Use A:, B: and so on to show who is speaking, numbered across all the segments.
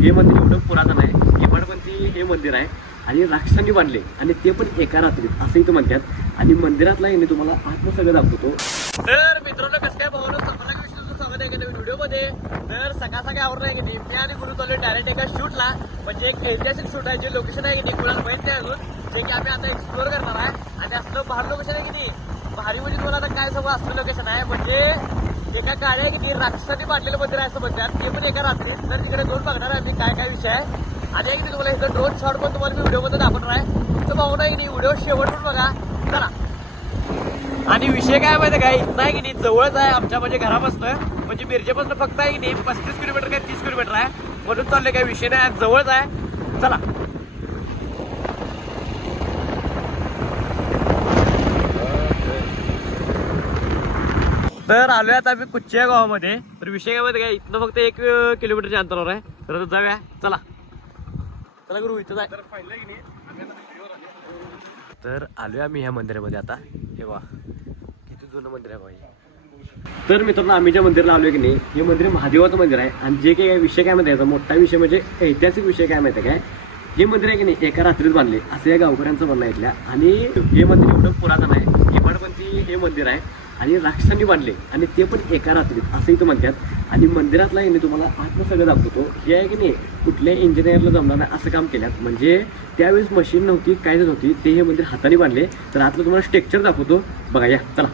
A: हे मंदिर एवढं पुरातन आहे हेमाडपंथी हे मंदिर आहे आणि राक्षसांनी बांधले आणि ते पण एका रात्रीत असं इथं म्हणतात. आणि मंदिरातला मी तुम्हाला आत्म सगळं दाखवतो. तर मित्रांनो कसं काय भावना? संपर्क विष्णूचं स्वागत आहे नवीन व्हिडिओमध्ये? तर सकाळ सकाळी आवडलं आहे की नाही? मी आणि गुरु चालू डायरेक्ट एका शूटला म्हणजे एक ऐतिहासिक शूट आहे जे लोकेशन आहे की नाही कुणाला माहीत नाही अजून जे की आम्ही आता एक्सप्लोअर करणार आहे. आणि असलं भारी लोकेशन आहे की नाही? भारी म्हणजे तुम्हाला आता काय सगळं असलं लोकेशन आहे. म्हणजे एका गाड्या आहे की नाही राक्षसाने बांधलेलं मंदिर आहे असं म्हणतात. ते पण एका रात्री तर तिकडे दोन बघणार आहे मी काय काय विषय आहे. आणि की तुम्हाला इथं ड्रोन शॉट पण तुम्हाला मी व्हिडिओमध्ये दाखवणार आहे. तुमचं भावना आहे की नाही व्हिडिओ शेवटून बघा. चला. आणि विषय काय माहिती काय इथं आहे की नाही जवळच आहे आमच्या म्हणजे घरापासनं. म्हणजे मिरजेपासून फक्त आहे की नाही पस्तीस किलोमीटर काय तीस किलोमीटर आहे. म्हणून चालले काय विषय नाही जवळच आहे. चला. तर आलो आता आम्ही कुच्च्या गावामध्ये तर विषय काय माहिती काय इथनं फक्त एक किलोमीटरच्या अंतरावर आहे. तर आता जाऊया. चला. चला गुरु इथं जाय. तर आलोय आम्ही ह्या मंदिरामध्ये आता. हे वा किती जुनं मंदिर आहे भाई तर मित्रांनो आम्ही ज्या मंदिराला आलोय की नाही हे मंदिर महादेवाचं मंदिर आहे. आणि जे काही विषय काय माहिती आहे मोठा विषय म्हणजे ऐतिहासिक विषय काय माहिती आहे काय हे मंदिर आहे की नाही एका रात्रीत बांधले. असं या गावकऱ्यांचं म्हणणं आहे इथल्या. आणि हे मंदिर एवढं पुरातन आहे. इमाडपंथी हे मंदिर आहे. आणि राक्षसांनी बांधले आणि ते पण एका रात्रीत असं इथं म्हणतात. आणि मंदिरातला मी तुम्हाला आत्म सगळं दाखवतो. हे आहे की नाही कुठल्या इंजिनियरला जमणार नाही असं काम केल्यात. म्हणजे त्यावेळेस मशीन नव्हती काय नव्हती ते हे मंदिर हाताने बांधले. तर आतलं तुम्हाला स्ट्रक्चर दाखवतो. बघा या चला.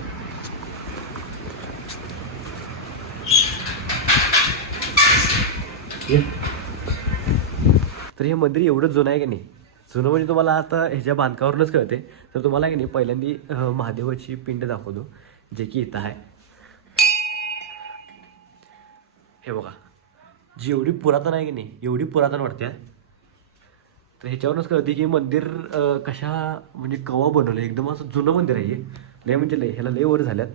A: तर हे मंदिर एवढं जुनं आहे की नाही? जुनं म्हणजे तुम्हाला आता ह्याच्या बांधकावरूनच कळते. तर तुम्हाला की नाही पहिल्यांदी महादेवाची पिंड दाखवतो. जे की इथं आहे. हे बघा. जी एवढी पुरातन आहे की नाही एवढी पुरातन वाटते. तर ह्याच्यावरूनच कळते की मंदिर कशा म्हणजे कवा बनवलं एकदम असं जुनं मंदिर आहे हे. लय म्हणजे लय ह्याला लय वर झाल्यात.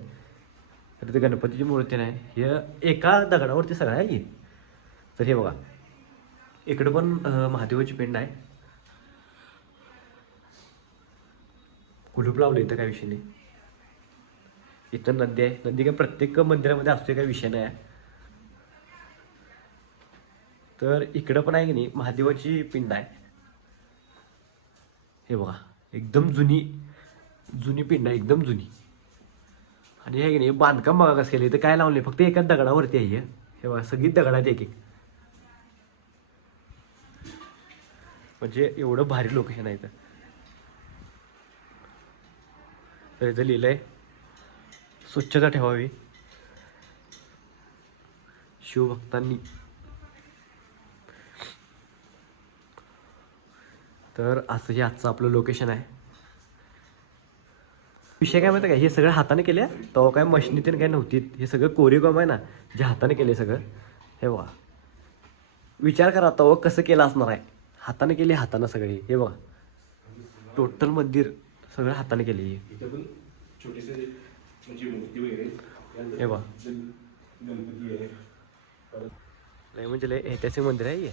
A: तर ते गणपतीची मूर्ती नाही हे एका दगडावरती सगळं आहे की. तर हे बघा. इकडं पण महादेवाची पिंड आहे. कुलूप लावलं इथं काय विषय नाही. इथं नदी आहे. नदी काय प्रत्येक मंदिरामध्ये असते काय विषय नाही तर इकडं पण आहे की नाही महादेवाची पिंड आहे. हे बघा एकदम जुनी जुनी पिंड आहे एकदम जुनी. आणि हे की नाही बांधकाम बघा कसं केलं इथं काय लावले फक्त एकाच दगडावरती आहे हे. बघा सगळी दगडात आहेत एक एक म्हणजे एवढं भारी लोकेशन आहे इथं. तर इथं लिहिलंय स्वच्छता ठेवावी. शिवभक्तांनी. तर असं हे आजचं आपलं लोकेशन आहे. विषय काय माहिती आहे का? हे सगळं हाताने केले तेव्हा काय मशिनी काय नव्हती हे सगळं कोरिओग्राम आहे ना जे हाताने केले सगळं. हे वा विचार करा तेव्हा हो, कसं केलं असणार आहे. हाताने केले हाताने सगळे. हे बघा. टोटल मंदिर सगळं हाताने केले
B: छोटेसे म्हणजे मूर्ती वगैरे.
A: हे बघा.
B: गणपती आहे.
A: लय म्हणजे लय ऐतिहासिक मंदिर आहे हे.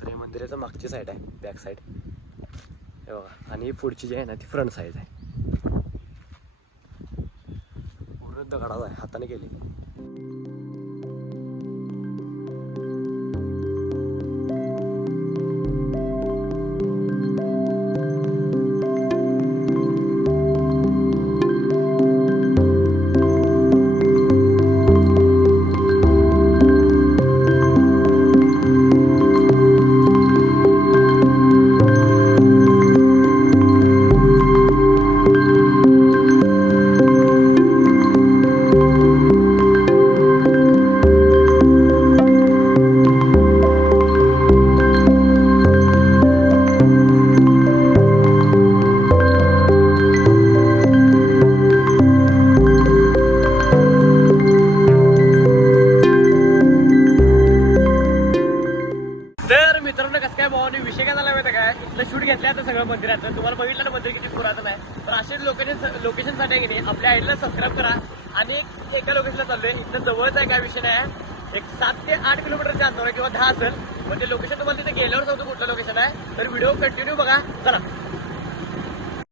A: तर हे मंदिराचं मागची साईड आहे बॅक साईड हे बघा. आणि पुढची जी आहे ना ती फ्रंट साईड आहे. पूर्ण दगडाच आहे हाताने केली. विषय काय झाला माहिती काय? इथलं शूट घेतलं आता सगळं मंदिराचं? तुम्हाला बघितलं ना मंदिर किती पुरातन आहे? तर असे लोकेशन लोकेशनसाठी की नाही आपल्या आईडला सबस्क्राईब करा. आणि एक- एका लोकेशनला चाललोय. इथं जवळच आहे काय विषय नाही. एक सात ते आठ किलोमीटरच्या अंतर किंवा दहा असेल म्हणजे लोकेशन तुम्हाला तिथे गेल्यावर सांगतो कुठलं लोकेशन आहे. तर व्हिडिओ कंटिन्यू बघा. चला.